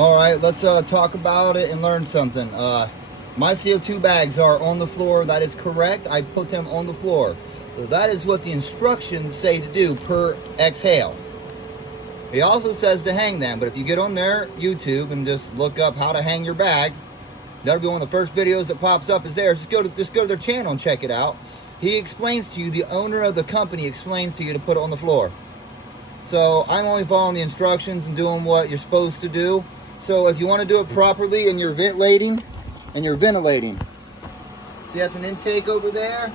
All right, let's talk about it and learn something. My CO2 bags are on the floor. That is correct. I put them on the floor. So that is what the instructions say to do per exhale. It also says to hang them, but if you get on their YouTube and just look up how to hang your bag, that'll be one of the first videos that pops up is there. Just go to their channel and check it out. He explains to you, the owner of the company explains to you to put it on the floor. So I'm only following the instructions and doing what you're supposed to do. So if you want to do it properly and you're ventilating, see that's an intake over there.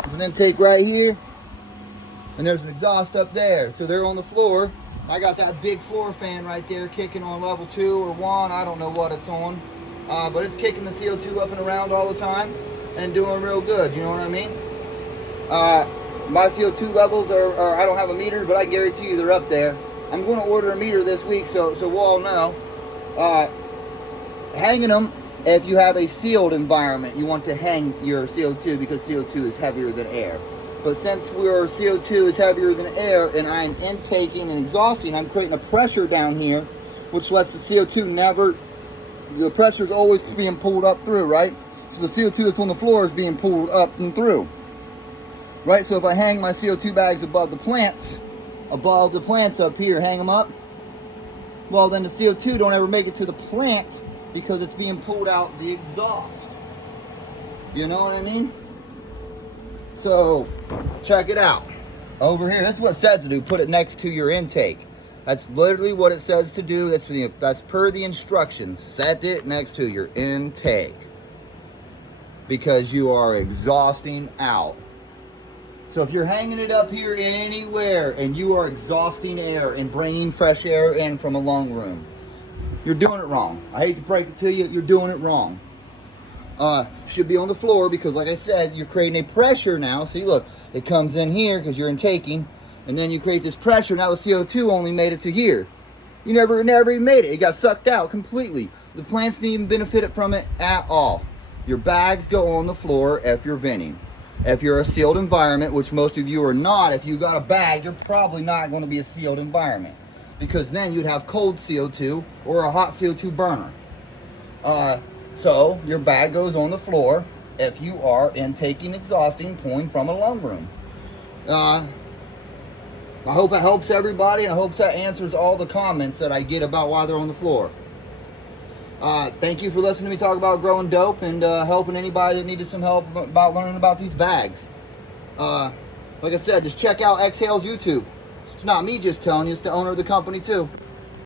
There's an intake right here. And there's an exhaust up there. So they're on the floor. I got that big floor fan right there kicking on level 2 or 1. I don't know what it's on. But it's kicking the CO2 up and around all the time and doing real good. You know what I mean? My CO2 levels are, I don't have a meter, but I guarantee you they're up there. I'm going to order a meter this week, so we'll all know. Hanging them, if you have a sealed environment, you want to hang your CO2 because CO2 is heavier than air. But since CO2 is heavier than air and I'm intaking and exhausting, I'm creating a pressure down here, which lets the CO2 the pressure is always being pulled up through, right? So the CO2 that's on the floor is being pulled up and through. Right, so if I hang my CO2 bags above the plants up here, hang them up, well then the CO2 don't ever make it to the plant because it's being pulled out the exhaust. You know what I mean? So, check it out. Over here, this is what it says to do, put it next to your intake. That's literally what it says to do, that's per the instructions. Set it next to your intake. Because you are exhausting out. So if you're hanging it up here anywhere and you are exhausting air and bringing fresh air in from a lung room, you're doing it wrong. I hate to break it to you, you're doing it wrong. Should be on the floor because like I said, you're creating a pressure now. See, look, it comes in here because you're intaking and then you create this pressure. Now the CO2 only made it to here. You never even made it. It got sucked out completely. The plants didn't even benefit from it at all. Your bags go on the floor if you're venting. If you're a sealed environment, which most of you are not, if you got a bag, you're probably not going to be a sealed environment because then you'd have cold CO2 or a hot CO2 burner. So your bag goes on the floor if you are intaking, exhausting, pulling from a lung room. I hope it helps everybody. I hope that answers all the comments that I get about why they're on the floor. Thank you for listening to me talk about growing dope and helping anybody that needed some help about learning about these bags. Like I said, just check out Exhale's YouTube. It's not me just telling you, it's the owner of the company too.